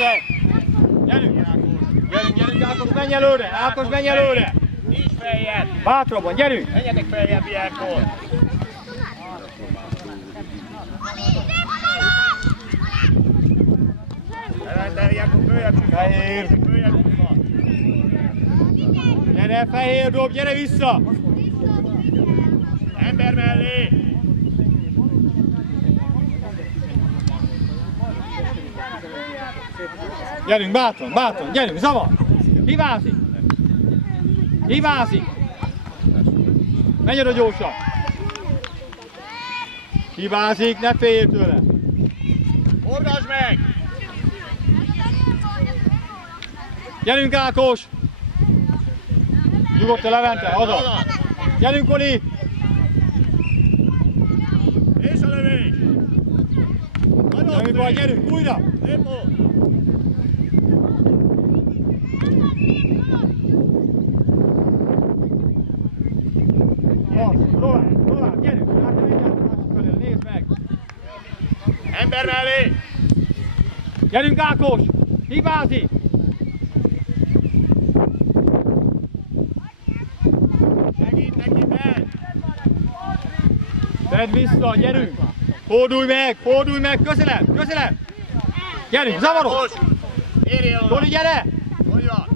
meg! Gyerünk! Gyerünk, Ákos, menj előre! Ákos, menj előre! Nincs feljebb! Bátrabban, gyerünk! Menjetek feljebb ilyenkor! Elejtel ilyenkor följebb csuka! Fehér! Gyere, fehér dob, gyere vissza! Ember mellé! Gyerünk, bátran, bátran, gyerünk, zavar! Hibázik! Hibázik! Menj oda gyorsan! Hibázik, ne féljél tőle! Forgasd meg! Gyerünk, Ákos! Nyugodtan, Levente, oda! Gyerünk, Koli! És a lövés! Semmi baj, gyerünk, újra! Tempo! Tovább, tovább, gyerünk! Nézd meg! Ember mellé! Gyerünk, Ákos! Hibázik! Megint neki megy! Tedd vissza, gyerünk! Fordulj meg, közelebb, közelebb! Gyerünk, zavarod! Érjél oda! Koli, gyere! Hogy van?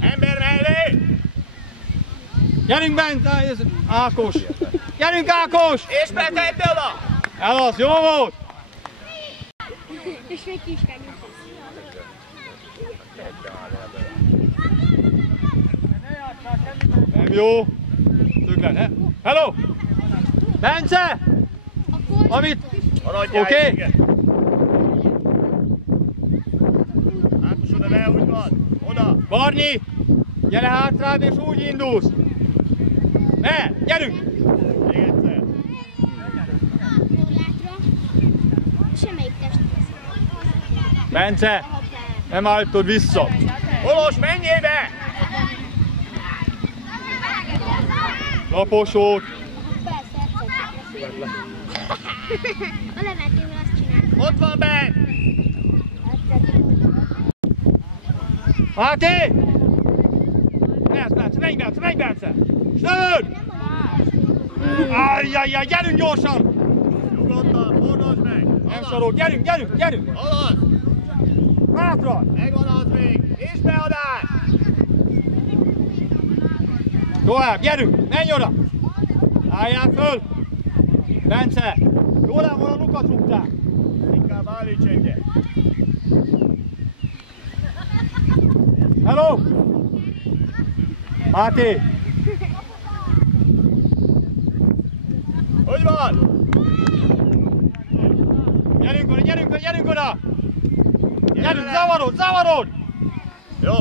Ember mellé! Gyerünk bent, Ákos! Gyerünk, Ákos! És betedd oda! El az, jó volt! És még ki is kell nyújtani. Nem jó! Szöglen, ne? Hello! Bence! Amit? Maradjál, Oké? igen. Ákos oda le, úgy van. Oda. Barni! Gyere hátrább és úgy indulsz! Ne! Gyerünk! Még egyszer. Látra. Semmelyik testhez. Bence! Nem állítod vissza! Kolos, menjél be! Lapos volt! Persze, egyszer. A Leventével azt csináltam. Ott van benn! Máté! Menj, Bence, menj, Bence, menj, Bence! Stöld! Ajjajjaj, gyerünk gyorsan! Nyugodtan, fordasd meg! Nem szarul, gyerünk, gyerünk, gyerünk! Haladj! Hátra! Megvan az még! És beadás! Tovább, gyerünk! Menj oda! Álljál föl! Bence! Jól el van a lukat rúgtál! Inkább állíts egyet! Hello! Máté! Hogy van? Gyerünk oda, gyerünk oda, gyerünk oda! Gyerünk, zavarod, zavarod! Jó!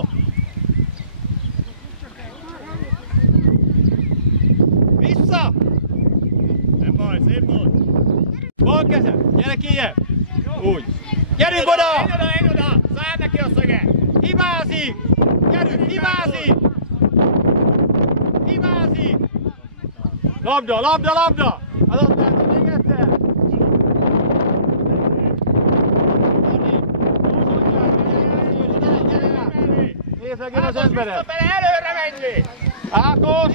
Vissza! Nem baj, szép volt! Bal kezem, gyere kijjebb! Úgy! Gyerünk oda! Menj oda! Zárd neki a szöget! Hibázik! Gyerünk, hibázik! Hibázik! Labda, labda, labda! A labdát, még egyszer! Nézd meg én az emberet! Bele, előre menjél! Ákos!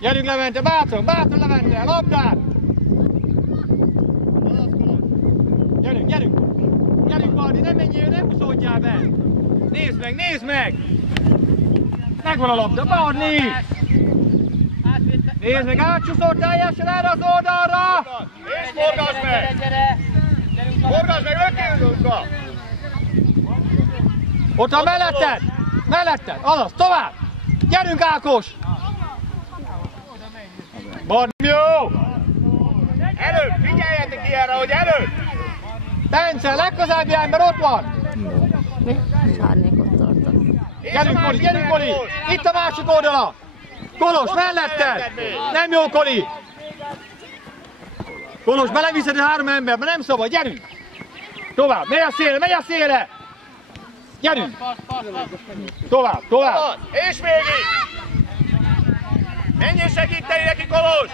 Gyerünk, Levente, bátran, bátran, Levente, labdát! Gyerünk, gyerünk! Gyerünk, Barni, nem menjél, nem húzódjál be! Nézd meg, nézd meg! Megvan a labda, Barni! Nézd meg, átcsúszott teljesen erre az oldalra! És forgasd meg! Forgasd meg, lökjünk! Ott a melletted! Melletted! Azaz, tovább! Gyerünk, Ákos! Barni, jó! Előbb! Figyeljetek ilyenre, hogy előbb! Bence, legközelebbi ember ott van! Sárnékot tartok. Gyerünk, Koli, gyerünk, Koli! Itt a másik oldala! Kolos, melletted! Nem jó, Koli! Kolos, beleviszed a három emberbe, nem szabad, gyerünk! Tovább, megy a szélre, megy a szélre! Gyerünk! Tovább, tovább! És végig! Menjél segíteni neki, Kolos!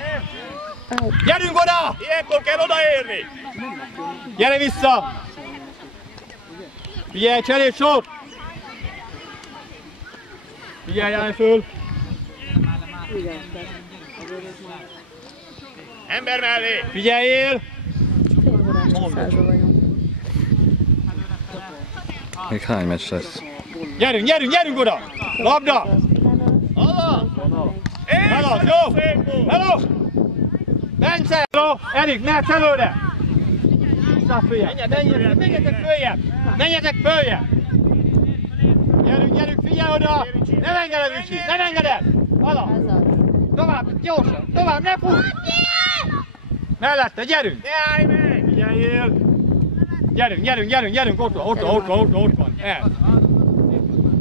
Gyerünk oda! Ilyenkor kell odaérni! Gyere vissza! Figyelj, cserét sok! Figyelj, állj föl! Ember mellé! Figyeljél! Még hány meccs lesz? Gyerünk, gyerünk, gyerünk oda! Labda! Oda! Hello, jó! Hello! Bence! Hello! Erik, mehetsz előre! Vissza följebb! Menjetek följebb! Menjetek följebb! Gyerünk, gyerünk, figyelj oda! Nem engeded, Ricsi! Nem engeded! Hala! Tovább, gyorsan! Tovább, ne fuss! Mellette, gyerünk! Ne állj meg! Figyeljél! Gyerünk, gyerünk, gyerünk, gyerünk! Ott van! El!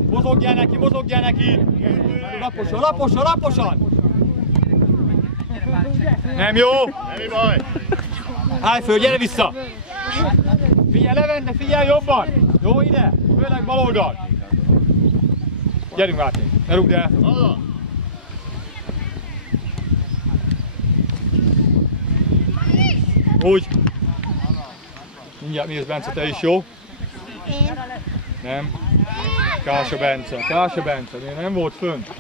Mozogjál neki, mozogjál neki! Laposan, laposan, laposan! Nem jó! Semmi baj! Állj föl, gyere vissza! Figyelj, Levente, figyelj jobban! Jó, ide! Főleg bal oldal! Gyerünk át! Ne rúgd el! Oda! Úgy! Mindjárt mész, Bence, te is, jó? Én. Nem. Kása Bence, nem volt fönt.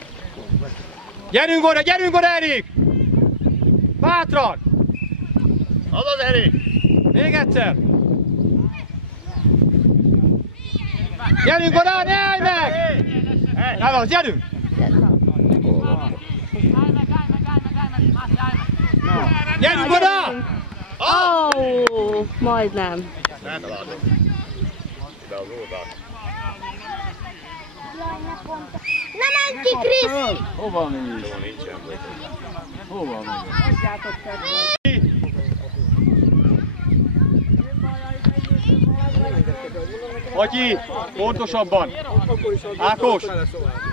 Gyerünk oda, Erik! Bátran! Azaz, Erik! Még egyszer! Gyerünk oda, ne állj meg! Hello, gyerünk! Gyerünk oda! Ó, majdnem. Eltaláltam. De az oldalt. Ne menj ki, Krisz! Hova nincs? Jó, nincsen. Hova Atyi, pontosabban! Ákos!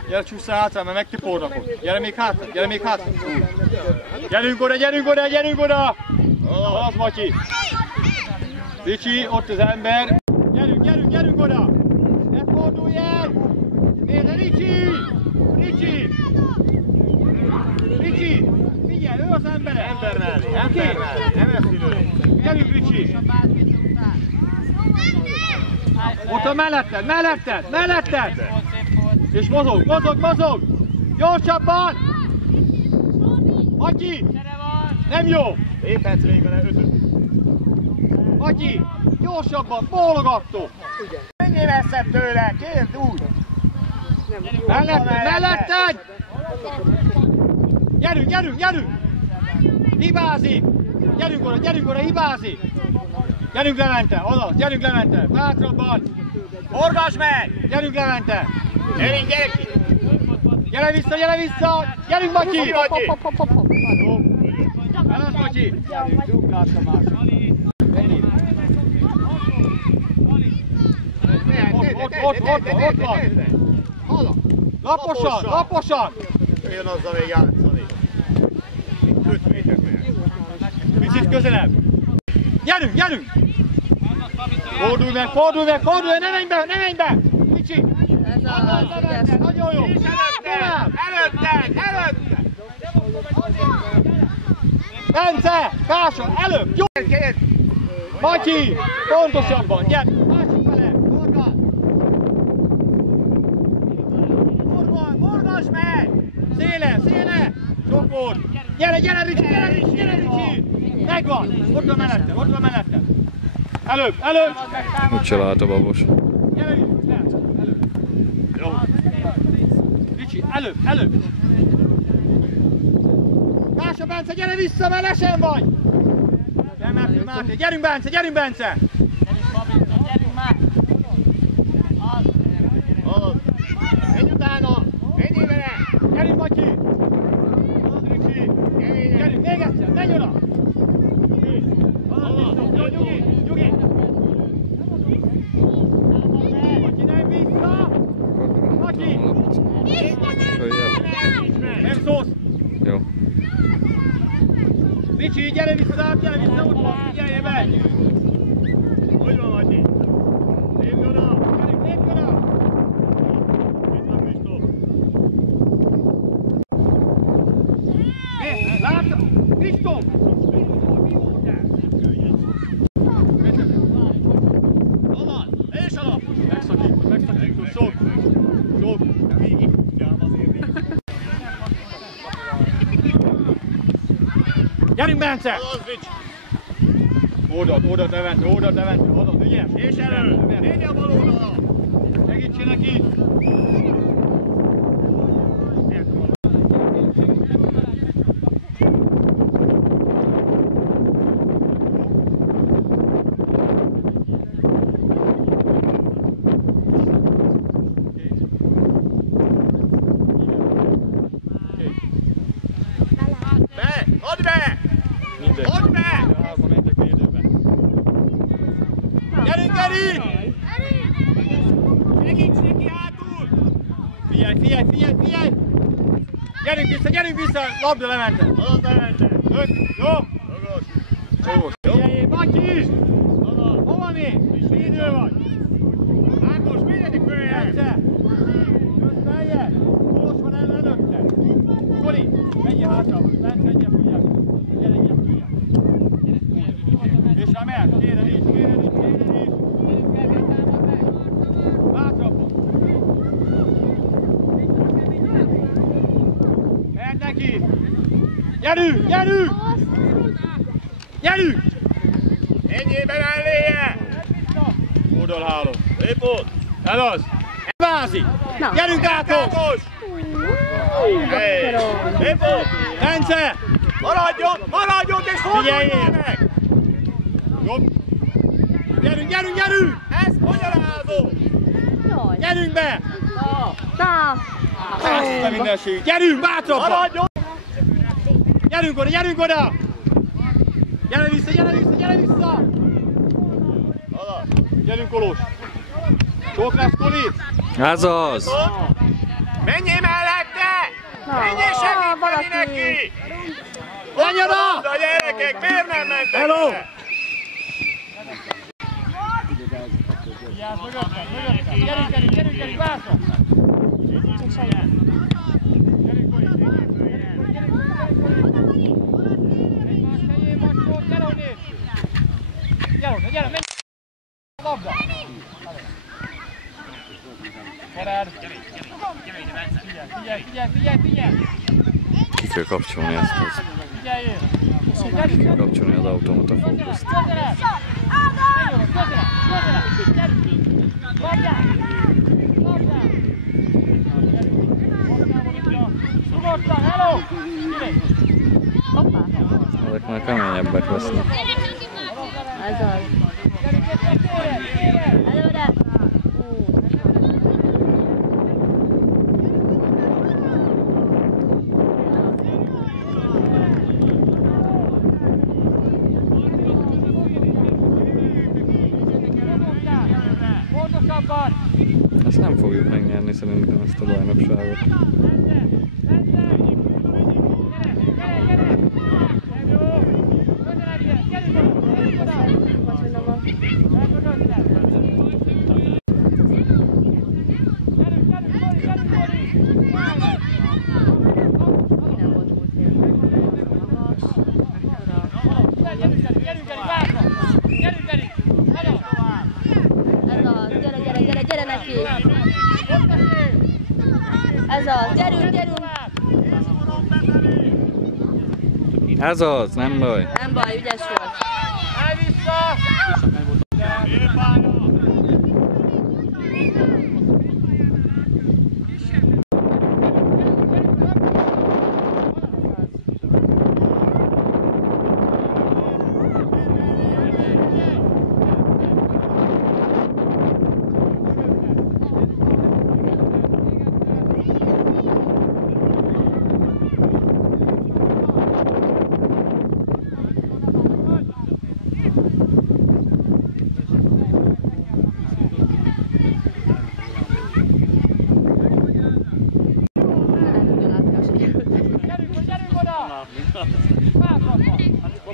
Gyere, csúszz hátra, mert megtipódnak ott. Gyere még hátra, gyere még hátra. Gyerünk oda, gyerünk oda, gyerünk oda! Az, Matyi! Ricsi, ott az ember. Gyerünk, gyerünk, gyerünk oda! Ne fordulj el! Nézd, Ricsi! Ricsi! Ricsi! Figyelj, ő az ember! Ember mellé, nem ezt idő. Gyerünk, Ricsi! Ott a melletted, melletted, melletted! És mozog, mozog, mozog! Gyorsabban! Matyi! Nem jó! Léphetsz még vele 5-öt. Matyi! Gyorsabban, bólogattok! Menjél messzebb tőle, kérd úgy! Melletted, melletted! Gyerünk, gyerünk, gyerünk! Hibázik! Gyerünk oda, hibázik! Gyerünk Levente, oda, gyerünk Levente! Bátrabban! Forgass meg! Gyerünk Levente! Erik, gyere ki! Gyere vissza, gyere vissza! Gyerünk Matyi! Matyi! Jó! Elász Matyi! Ott van! Laposan, laposan! Jön azzal még játszani. 5 méter meg. Kicsit közelebb! Gyerünk, gyerünk! Fordulj meg, ne menj be, ne menj be! Kicsi! Ez az, ügyes. Nagyon jó! Előtted! Bence! Kása, előbb! Jó! Matyi! Pontosabban, gyere! Másik fele! Forgass meg! Széle! Sok volt! Gyere, Ricsi! Megvan! Ott van mellette! Előbb! Úgyse lát a babos. Gyere, Ricsi, előbb! Kása, Bence, gyere vissza, mert lesen vagy! Gyerünk, Bence! Menj utána! Menjél vele! Gyerünk, Matyi! Az, Ricsi! Gyerünk, még egyszer, menj oda! Nyugi! Matyi, nem vissza! Matyi! Följebb. Nem szólsz! Jó. Ricsi, gyere vissza, ott van, figyelj meg! Hogy van, Matyi? Lépj oda! Lépj oda! Itt van Kristóf. Látta? Kristóf! Gyerünk, Bence! Oda, Levente, oda, ügyes! És elő! Négy a bal oldala! Segítsen neki! Add be! Mindegy. Add be! Házba mentek védőbe. Gyerünk, Geri! Segíts neki hátul! Figyelj! Gyerünk vissza! Labda, Levente! Az Levente! Jó? Jogos! Figyeljél, Baki! Hova mész? Védő vagy! Ákos, vigyetek följel! Bence! Jössz feljel! Kolos van előtte! Koli! Menjél hátra! Bence, menjél följel! Gyere följel! És Amel! Kérem is! Hátra! Mert neki! Gyerünk! Ennyiben elléje! Oldalháló! Szép volt! Ez az! Vázik! Na. Gyerünk, Ákos! Ákos! Hey! Szép volt! Bence! Maradjon és Figyeljél! forduljon meg! Jobb! Gyerünk! Ez magyarázó! Jaj. Gyerünk be! Na. Azt a mindenség! Gyerünk, bátrabban! Maradjon! Gyerünk oda! Gyere vissza! Oda! Gyerünk, Kolos! Sok lesz, Koli! Ez az! Menjél mellette! Na. Menjél segíteni Valaki. neki! Menj oda! De gyerekek, miért nem mentek? Hello! ide? Vigyázz, mögöttem! Gyerünk, bátra! Gyerünk, Koli! Gyere, menj! Labda! Fered! Figyelj! Ki kell kapcsolni ezt az. Figyeljél! Ki kell kapcsolni az automata fókuszt. Közelebb! Labdát! Nyugodtan, hello! Hoppá. Ezek már keményebbek lesznek. Ez az. Előre. Ezt nem fogjuk megnyerni szerintem, ezt a bajnokságot. Gyere neki! Ez az, gyerünk! Ez az, nem baj. Nem baj, ügyes volt. Elvissza!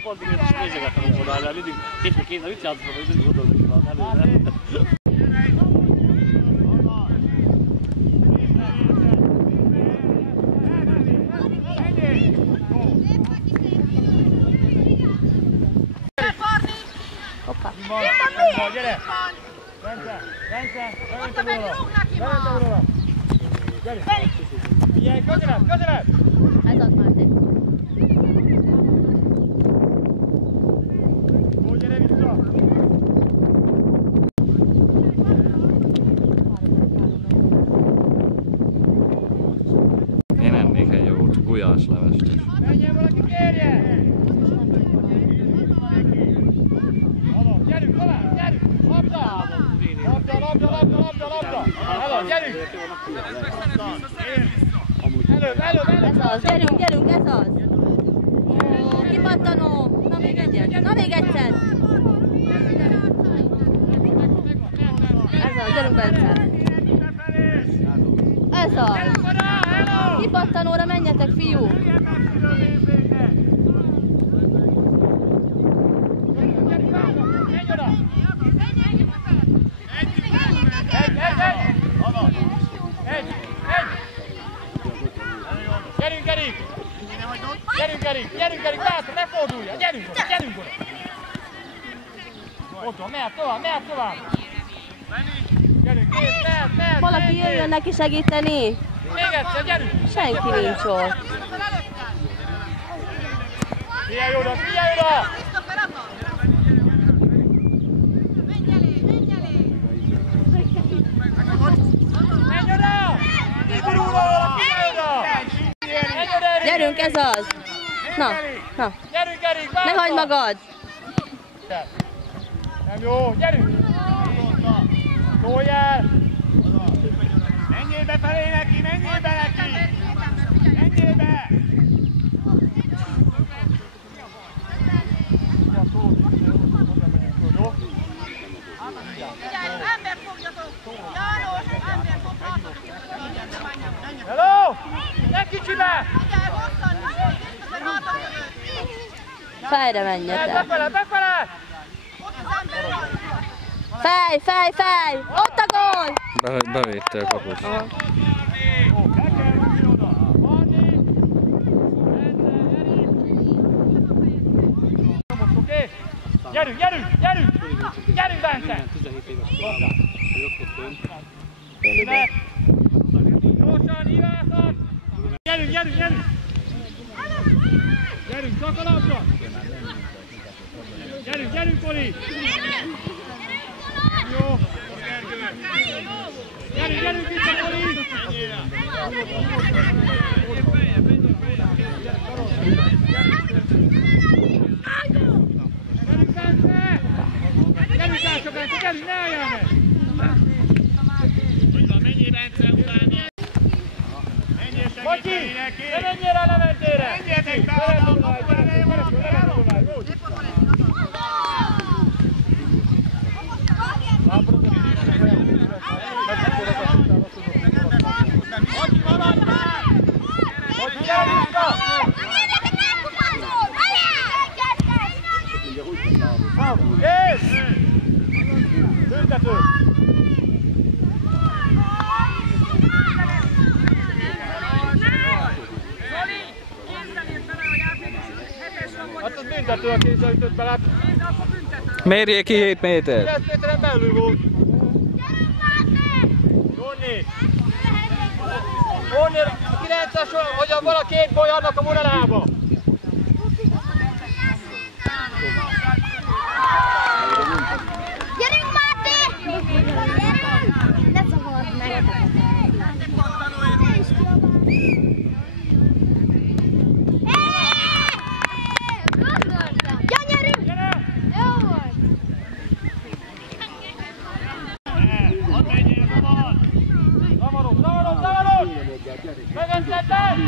Pont én is nézegettem oda, de mindig később kéne, mit csináltam, hogy mindig gondolok ki van előre. Hoppá. Gyere! Bence! Belentem róla! Gyere! Figyelj, közelebb! Ez az, Máté. Kipattanó! Na még egyet! Na még egyszer! Ez az, gyerünk Bence! Ez az! Kipattanóra menjetek, fiú! Gyerünk, Erik! Gyerünk, Erik! Gyerünk, Erik! Látom, ne fordulja! Gyerünk oda! Gyerünk oda! Ott van, mehet tovább! Gyerünk, mehet! Valaki jöjjön neki segíteni! Még egyszer, gyerünk! Senki nincs ott! Figyelj oda! Figyelj oda! Menj oda! Kigurulva! Figyelj oda! Gyerünk, ez az! Na! Gyerünk, Erik! Ne hagyd magad! Nem jó, gyerünk! Tolj el! Menjél befelé neki, menjél be neki! Menjél be! Ember fogjatok! János, ember fogjatok! Hello! Ne kicsibe! Figyelj, hosszan! Biztosan hátam mögött! Fejre menjetek! Befele! Ott az ember van! Fej! Ott a gól! Bevédte a kapus. Gyerünk, Bence! 17 éves korában, hogy ott volt fönn. Gyorsan, hívásat! Gyerünk! Gyerünk, csak a labda! Gyerünk, Koli! Jó! Gyerünk, vissza, Koli! Gyerünk, Bence! Gyerünk, Bence! Gyerünk, ne álljál meg! Menjél Bence utána! Menjél Bocsi! segíteni neki! Ne menjél a Leventére! Menjetek be oda, a kapura elején valaki elol! Büntető! Hát az büntető, a kézzel ütött bele. Mérjék ki 7 méter! 9 méteren belül volt. Jónni, a 9-es, hogy van a két boly annak a vonalába. Gyerünk, Máté! Gyerünk! Ne zavard meg! Ja, nyerünk! Jó volt! Hadd menjél, szabad! Zavarod! Megengedted!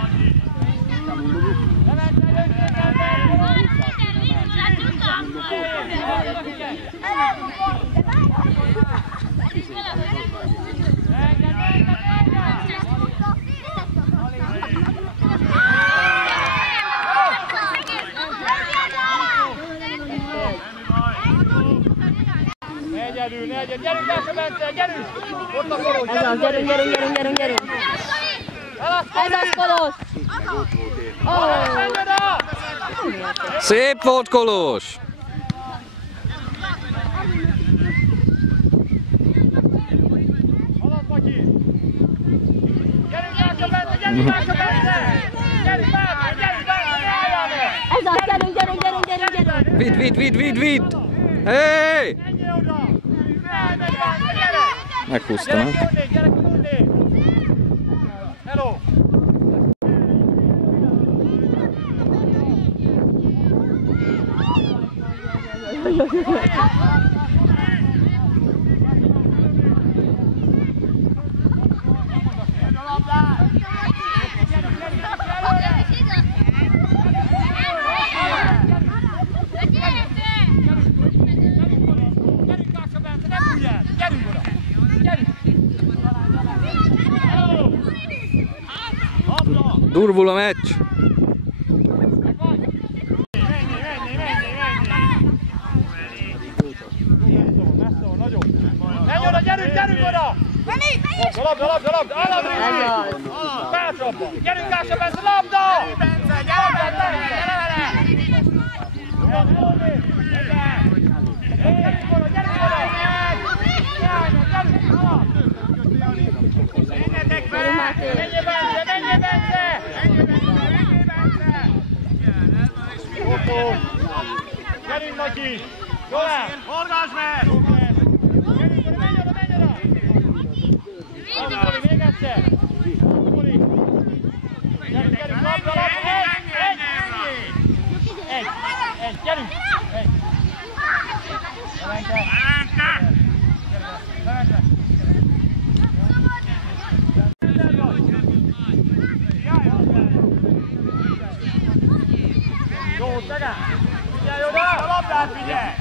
Egyedül, gyerünk Bence, Bence, gyerünk! Ott a Kolos, Gyerünk! Ez az Kolos! Szép volt Kolos! Halad, Bacsi! Gyerünk Bence, gyerünk Bence! Gyerünk Bence, Ez az, gyerünk! Vidd! Hey! menjél oda! Gyere! Meghúztam. Gyere, hello! Durvul a meccs! Menj oda, gyerünk oda! Labda! Bátrabban! Gyerünk Ása Bence, labda! Menj Bence! Gyerünk Matyi! Tovább! Forgass meg! Poli, még egyszer! Poli! Gyerünk, labda! Egy! Gyerünk! Egy! Levente! Jó, Tegán! Figyelj oda! A labdát figyelj!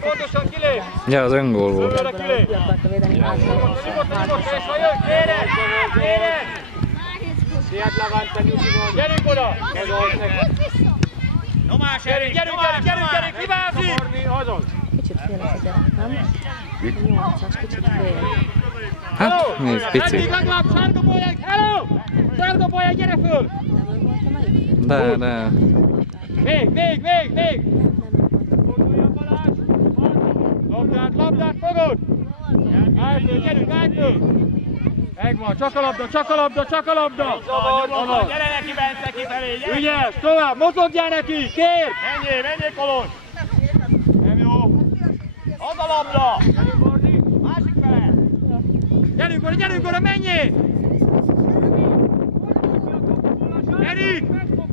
Pontosan kilép! Ja, az öngól volt. Gyerünk oda! Gyerünk, kibázik! Kicsit fél ez a gyerek, nem? 8-as, kicsit fél. Hát, még pici. Eddig legalább sárgabolják! Hello! Sárgabolják, gyere föl! De. Még! Labdát fogod! Állj föl, gyerünk, állj föl! Megvan, csak a labda! Gyere neki Bence kifelé, gyere! Ügyes, tovább, mozogjál neki, kér! Menjél Kolony! Nem jó! Az a labda! Másik fele! Gyerünk oda, menjél!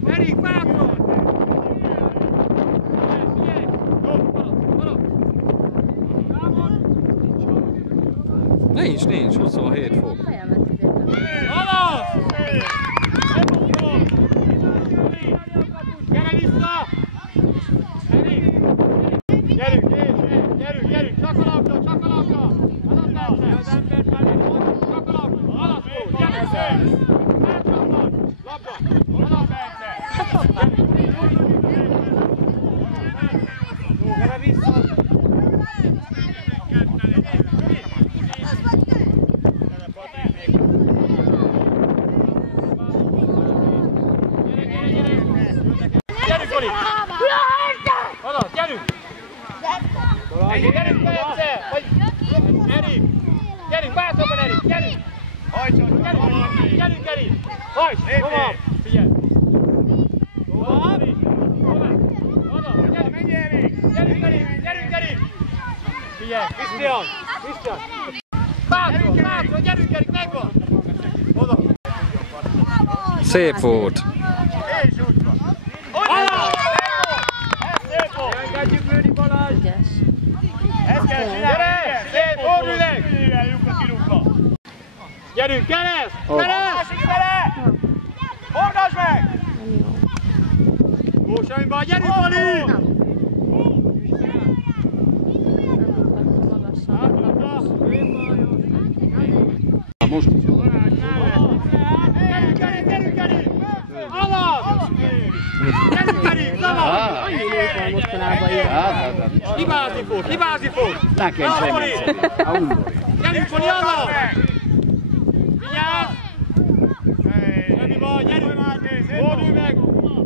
Erik, bátran! Nincs, 27 fok. Halasz! Gyere vissza! Gyerünk! Csak a labda! Csak a labda! Gyere vissza! Gyerünk, Kori! Oda, gyerünk! Gyerünk, Bence! Erik! Gyerünk, bátorban, Erik! Gyerünk! Gyerünk, Erik! Hajts! Tovább! Figyelj! Tovább! Oda, gyerünk! Figyelj, Krisztián! Bátran, gyerünk, Erik, megvan! Oda! Szép volt. És úgy van! Oda! Ez szép volt! Engedjük lőni, Balázs! Ügyes. Ezt kell csinálni! Gyere! Szép, fordulj meg! Gyerünk, kereszt! Kereszt! Bele! Forgasd meg! Nem jó. Gósanyba, gyerünk, Bali! Nem Most is. Gyerünk, Erik! Alatt! Gyerünk, Erik! Alatt! annyi nők van mostanában ilyen. Hibázni fog! Nekem semmi. Gyerünk, Bali, alatt! Vigyázz! Semmi baj, gyerünk! Fordulj meg!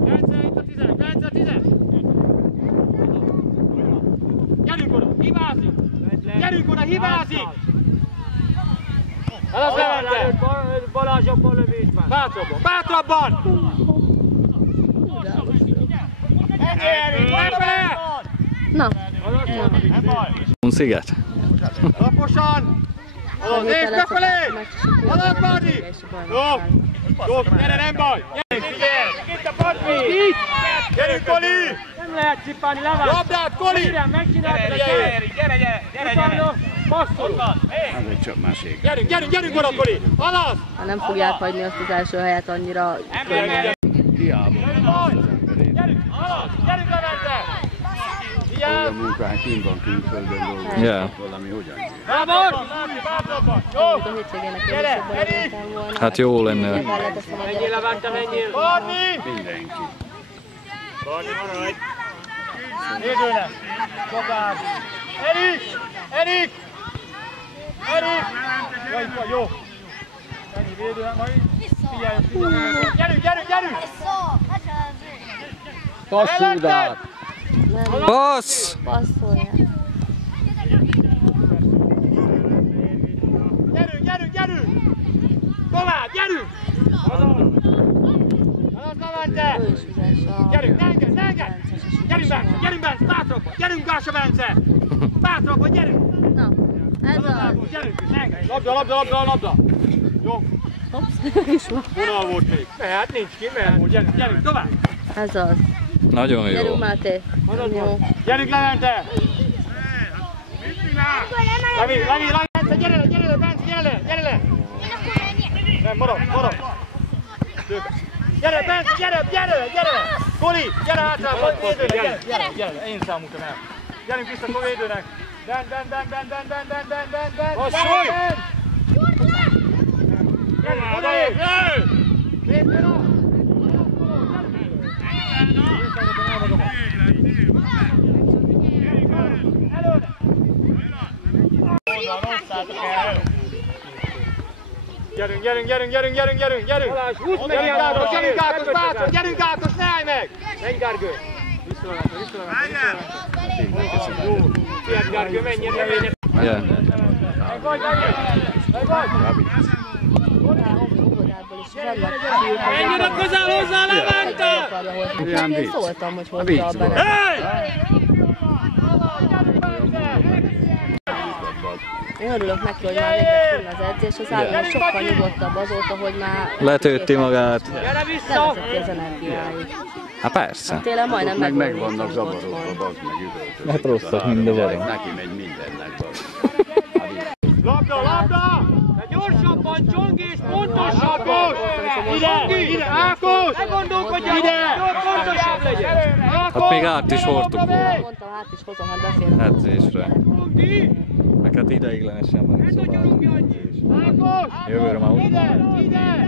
Bence, itt a 10-es! Bence, a 10-es! Gyerünk oda! Hibázik! Gyerünk oda! Hibázik! Alatt Levente! Balázs abban lövésben. Bátrabban! Lefele! Na. Sziget. Laposan! Nézd befelé! Alatt Bardi! Jó, gyere, nem baj! Gyerünk, itt a Patrik! Gyerünk, Koli! Nem lehet cipálni, levált. Labdát, Koli! Igen, megcsináltad a gyere! Passzol! Ez csak másik. Gyerünk oda, Koli! Alatt! Ha nem fogják hagyni azt az első helyet annyira könnyen. Hiába. Gyerünk, alatt! Gyerünk, Levente! Olyan Vigyázz! munkahely kint van külföldön dolgozni. Ja. Valami hogyan jön. Bátor! Bátrabban! Jó! A hétvégének erősebben örültem volna. Hát jó lenne. Menjél, Levente, menjél! Barni! Mindenki. Barni, maradj! Nézőnek! Kapás! Erik! Jaj, itt vagy, jó! Ennyi védőnek, majd figyeljünk! Gyerünk! Passzúdát! Passz! Passzolják. Gyerünk! Tovább, gyerünk! Alatt Levente! Ő is ügyes a... Gyerünk, ne engedd! Gyerünk Bence, bátrabban! Gyerünk Gása Bence! Bátrabban, gyerünk! Na, ez az. Gyerünk, ne engedd! Labda! Jó, Hops, is van. vonal volt még. Mehet, nincs ki, gyerünk, tovább! Ez az. Nagyon jó. Gyerünk, Máté. Nem jó. Gyerünk, Levente! Levi, Bence, gyere le! Nem, marad! Gyere, Bence, gyere! Koli, gyere hátra, védőnek, gyere, én számoltam el. Gyerünk vissza a védőnek. Ben! Passzolj! Gyerünk, odaér! Lépjön a! Előre! Gyerünk! Balázs, húzd meg! Gyerünk Ákos, bátran! Gyerünk Ákos, ne állj meg! Menj, Gergő! Jó, fiat, Gergő, menjen! Ja. Vagy! Menjen közel hozzá, Levente! Én szóltam, hogy hozza a benne. Én örülök neki, hogy már végre az edzés, az állam sokkal nyugodtabb azóta, hogy már... Letőtti magát. Gyere vissza! Levezeti az energiáit. Hát persze. Télen majdnem Meg megvan vannak zavarodva, bazd meg üvöltöznek. Hát rosszak mind a varon. Neki megy mindennek, bazd. Labda! De gyorsabban, Csongi, és pontosabban! Ákos! Ide! Ákos! Ne gondolkodjál! Ide! Pontosabb legyen! Hát még át is hordtuk volna. Mondtam, hát is hozom, hát befér. Edzésre. Csongi! Meg hát ideiglenesen van itt szobában. Ákos! Jövőre már úgy. Ide!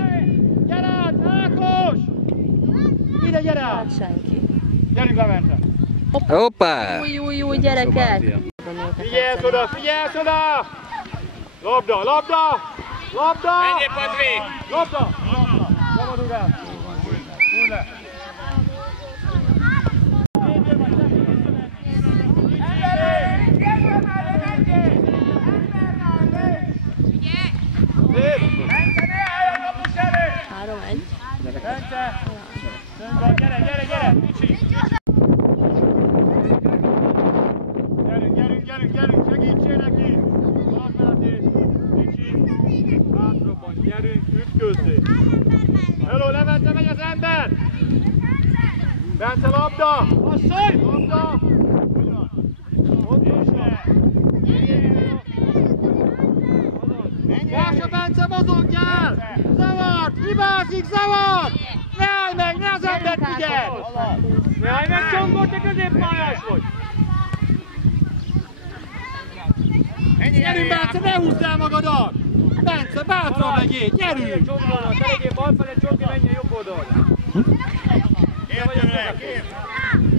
Gyere át, Ákos! Ide, gyere át! Hát senki. Gyerünk, Levente! Hoppá! Új, gyerekek! Figyelj oda! Labda! Menjél, Patrik! Labda! Szabadugás! Húzd le! Bence! Gyere! Kicsi! Gyerünk, segítség! Elküldték. Hello, Levente, megy az ember! Bence labda! Asszony! Labda! Gása Bence, mozogjál! Zavart! Hibázik, zavart! Ne állj meg, ne az embert figyeld! Ne állj meg, Csongor, te középpályás vagy! Gyerünk, Bence, ne húzd el magadat! Bence, bátran megyél, gyerünk! Csongornak, te legyél balfelé, Csongi menjen jobb oldalra.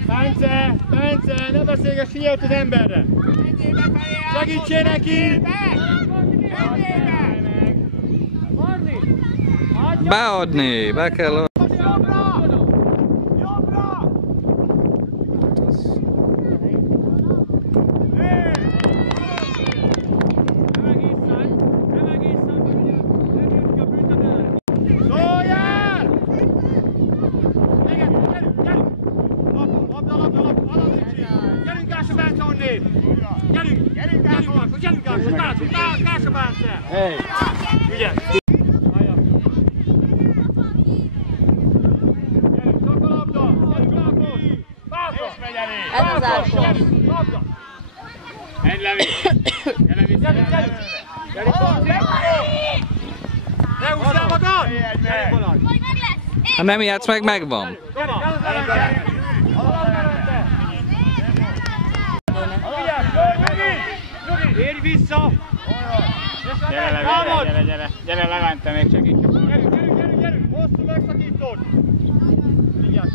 Bence, ne beszélgess, figyelj az emberre! Segítsél neki! Beadni, be kell adni. Jobbra! Jobbra! Szóljál! Gyerünk, Gása Bence onnét! Gyerünk, Gása Bence! Ügyes! Ez az Ákos. Egy Levi! Gyerünk! Ne húzd el magad! Ha nem játsz meg, megvan. Érj vissza! Gyere Levente, még segítjük. Gyerünk! Hosszú megszakítót! Vigyázz!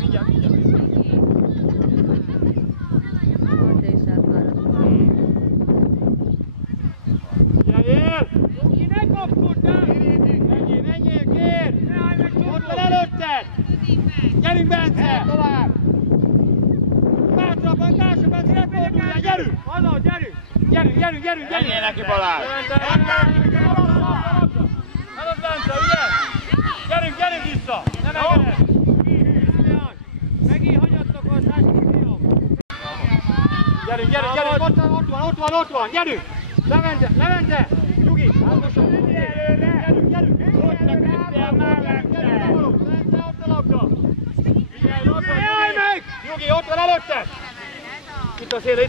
Gyerjél! Ki ne kapkodtál! Menjél, kér! Ott van előtted! Gyerünk, Bence! Tovább! Bátrabban, Gása Bence, ne forduljál! Gyerünk! Anna, gyerünk! Gyerünk! Menjél neki, Balázs! Hello, Bence, ügyes! Gyerünk vissza! Nem engeded! Megint hagyattok a társadalmat, fiam! Gyerünk! Ott van! Gyerünk! Levente! Nyugi! Gyerünk! Ott megvettél mellette! Levente, ott a labda! Jaj meg! Nyugi, ott van előtted! Itt a széle!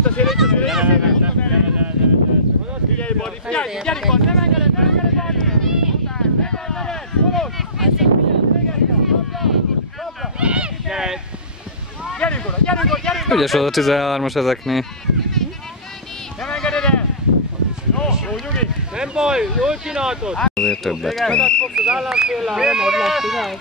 Figyelj, Badi! Gyerünk, Badi! Nem engeded, Badi! Gyerünk oda! Ügyes az a 13-as ezeknél. Nem engeded el! Jó, Nyugi! Nem baj, jól csináltad! Azért többet. Fogsz az állásszéllel! Nem, hogy lesz, igaz?